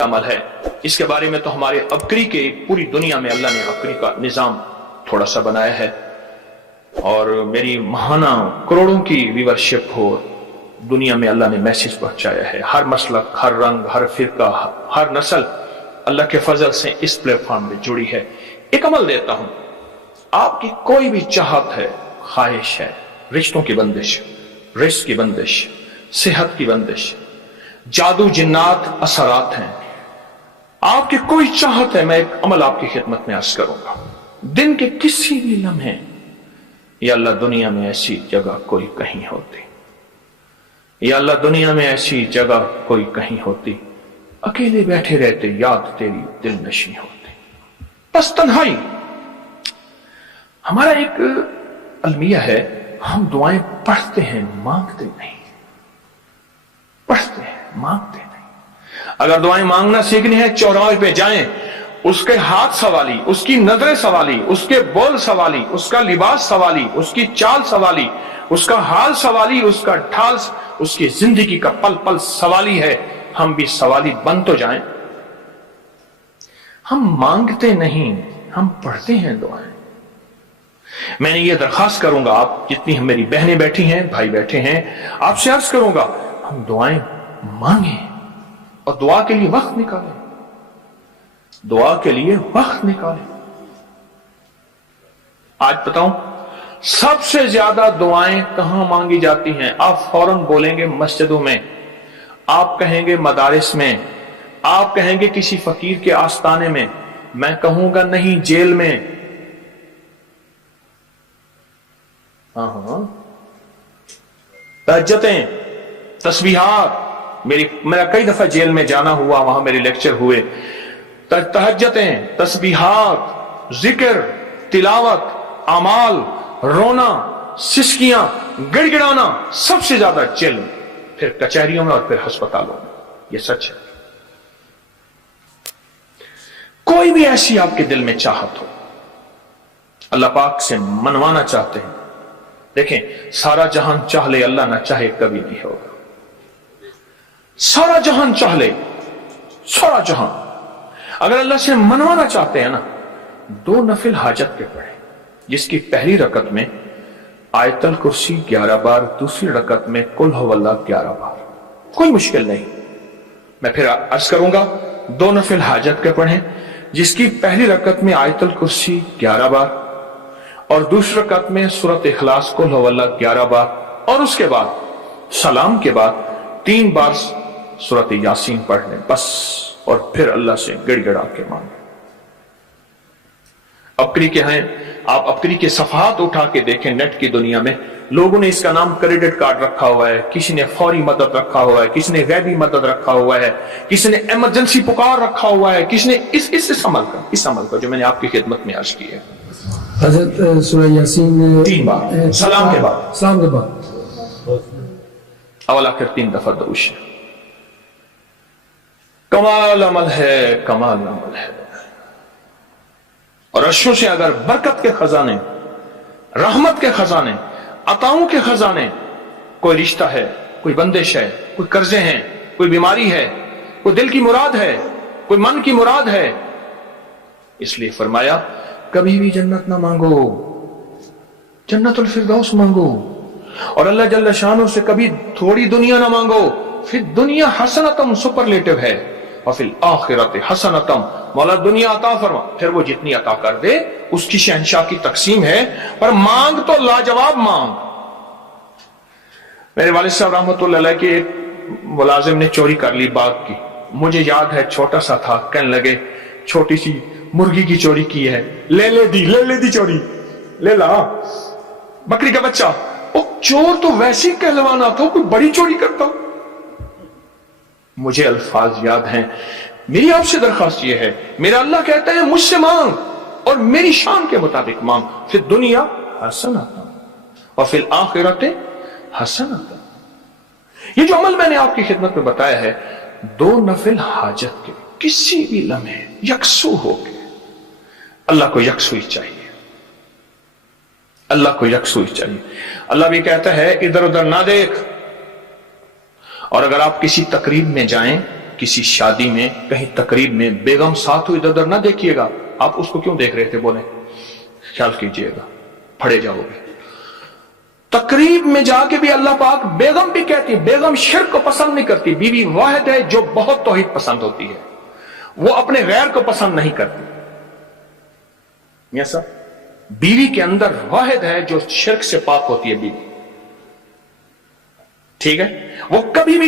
अमल है। इसके बारे में तो हमारे अबकरी के पूरी दुनिया में अल्लाह ने अबकरी का निज़ाम थोड़ा सा बनाया है, और मेरी महाना करोड़ों की व्यूअरशिप हो, दुनिया में अल्लाह ने मैसेज पहुंचाया है। हर मसलक, हर रंग, हर फिरका, हर नस्ल अल्लाह के फजल से इस प्लेटफॉर्म में जुड़ी है। एक अमल देता हूं, आपकी कोई भी चाहत है, ख्वाहिश है, रिश्तों की बंदिश, रिस्क की बंदिश, सेहत की बंदिश, जादू जिन्नात असरात हैं, आपकी कोई चाहत है, मैं एक अमल आपकी खिदमत में अर्ज करूंगा। दिन के किसी भी लम्हे, या अल्लाह दुनिया में ऐसी जगह कोई कहीं होती, या अल्लाह दुनिया में ऐसी जगह कोई कहीं होती, अकेले बैठे रहते याद तेरी दिल नशी होती, बस तन्हाई। हमारा एक अलमिया है, हम दुआएं पढ़ते हैं, मांगते नहीं। पढ़ते हैं, मांगते नहीं। अगर दुआएं मांगना सीखनी है, चौराहे पे जाएं, उसके हाथ सवाली, उसकी नजरें सवाली, उसके बोल सवाली, उसका लिबास सवाली, उसकी चाल सवाली, उसका हाल सवाली, उसका ढाल, उसकी जिंदगी का पल पल सवाली है। हम भी सवाली बन तो जाएं। हम मांगते नहीं, हम पढ़ते हैं दुआएं। मैंने ये दरखास्त करूंगा, आप जितनी हम मेरी बहनें बैठी हैं, भाई बैठे हैं, आपसे अर्ज करूंगा, हम दुआएं मांगें और दुआ के लिए वक्त निकालें, दुआ के लिए वक्त निकालें। आज बताऊं, सबसे ज्यादा दुआएं कहां मांगी जाती हैं? आप फौरन बोलेंगे मस्जिदों में, आप कहेंगे मदारिस में, आप कहेंगे किसी फकीर के आस्ताने में, मैं कहूंगा नहीं, जेल में। तहज्जुदें, तस्बीहात, मेरा कई दफा जेल में जाना हुआ, वहां मेरे लेक्चर हुए। तहज्जुदें, तस्बीहात, जिक्र, तिलावत, अमाल, रोना, सिसकियां, गिड़गिड़ाना, सबसे ज्यादा जेल में, फिर कचहरियों में और फिर अस्पतालों में। यह सच है। कोई भी ऐसी आपके दिल में चाहत हो, अल्लाह पाक से मनवाना चाहते हैं, देखें, सारा जहान चाह ले, अल्लाह ना चाहे कभी नहीं होगा। सारा जहान चाह ले, सारा जहान, अगर अल्लाह से मनवाना चाहते हैं ना, 2 नफिल हाजत के पढ़े, जिसकी पहली रकत में आयतल कुर्सी 11 बार, दूसरी रकत में कुल हुवल्लाह 11 बार। कोई मुश्किल नहीं। मैं फिर अर्ज करूंगा, 2 नफिल हाजत के पढ़ें, जिसकी पहली रकत में आयतल कुर्सी 11 बार और दूसरी रकत में सूरत इखलास कुल हुवल्लाह 11 बार, और उसके बाद सलाम के बाद 3 बार सूरत यासीन पढ़ लें, बस। और फिर अल्लाह से गिड़गिड़ा के मांगे। अबकरी के हैं, आप अबकरी के सफहात उठा के देखें, नेट की दुनिया में लोगों ने इसका नाम क्रेडिट कार्ड रखा हुआ है, किसी ने फौरी मदद रखा हुआ है, किसी ने गैबी मदद रखा हुआ है, किसी ने इमरजेंसी पुकार रखा हुआ है, किसी ने इस अमल का जो मैंने आपकी खिदमत में अर्ज की है। हज़रत सूरह यासीन 3 बार सलाम के बाद, अवल आखिर 3 दफा दरूश। कमाल अमल है, कमाल अमल है। और अर्शों से अगर बरकत के खजाने, रहमत के खजाने, अताओं के खजाने, कोई रिश्ता है, कोई बंदिश है, कोई कर्जे हैं, कोई बीमारी है, कोई दिल की मुराद है, कोई मन की मुराद है, इसलिए फरमाया कभी भी जन्नत ना मांगो, जन्नतुल फिरदौस मांगो। और अल्लाह जल्ल शानो से कभी थोड़ी दुनिया ना मांगो। फिर दुनिया हसनतम सुपरलेटिव है, और फिर आखिरत हसनतम, मौला दुनिया अता फरमा, फिर वो जितनी अता कर दे उसकी शहंशाह की तकसीम है, पर मांग तो लाजवाब मांग। मेरे वालिद साहब रहमतुल्लाह अलैह के एक मुलाजिम ने चोरी कर ली बाग की। मुझे याद है, छोटा सा था, कहने लगे छोटी सी मुर्गी की चोरी की है, ले दी चोरी, ले ला बकरी का बच्चा। ओ चोर तो वैसे ही कहलवाना था, कोई बड़ी चोरी करता। मुझे अल्फाज याद हैं। मेरी आपसे दरखास्त यह है, मेरा अल्लाह कहता है मुझसे मांग और मेरी शान के मुताबिक मांग, फिर दुनिया हसनतम और फिर आखिरत हसनतम। ये जो अमल मैंने आपकी खिदमत में बताया है, 2 नफिल हाजत के किसी भी लम्हे यकसू हो गए। अल्लाह को यकसुई चाहिए, अल्लाह को यकसुई चाहिए। अल्लाह भी कहता है इधर उधर ना देख। और अगर आप किसी तकरीब में जाएं, کسی شادی میں کہیں تقریب میں بیگم ساتھ ہو ادھر ادھر نہ دیکھیے گا. آپ اس کو کیوں دیکھ رہے تھے بولیں؟ خیال کیجئے گا پھڑے جاؤ گے. تقریب میں جا کے بھی اللہ پاک بیگم بھی کہتی، بیگم شرک کو پسند نہیں کرتی، بیوی واحد ہے جو بہت توحید پسند ہوتی ہے، وہ اپنے غیر کو پسند نہیں کرتی. ایسا بیوی کے اندر واحد ہے جو شرک سے پاک ہوتی ہے بیوی. ٹھیک ہے، وہ کبھی بھی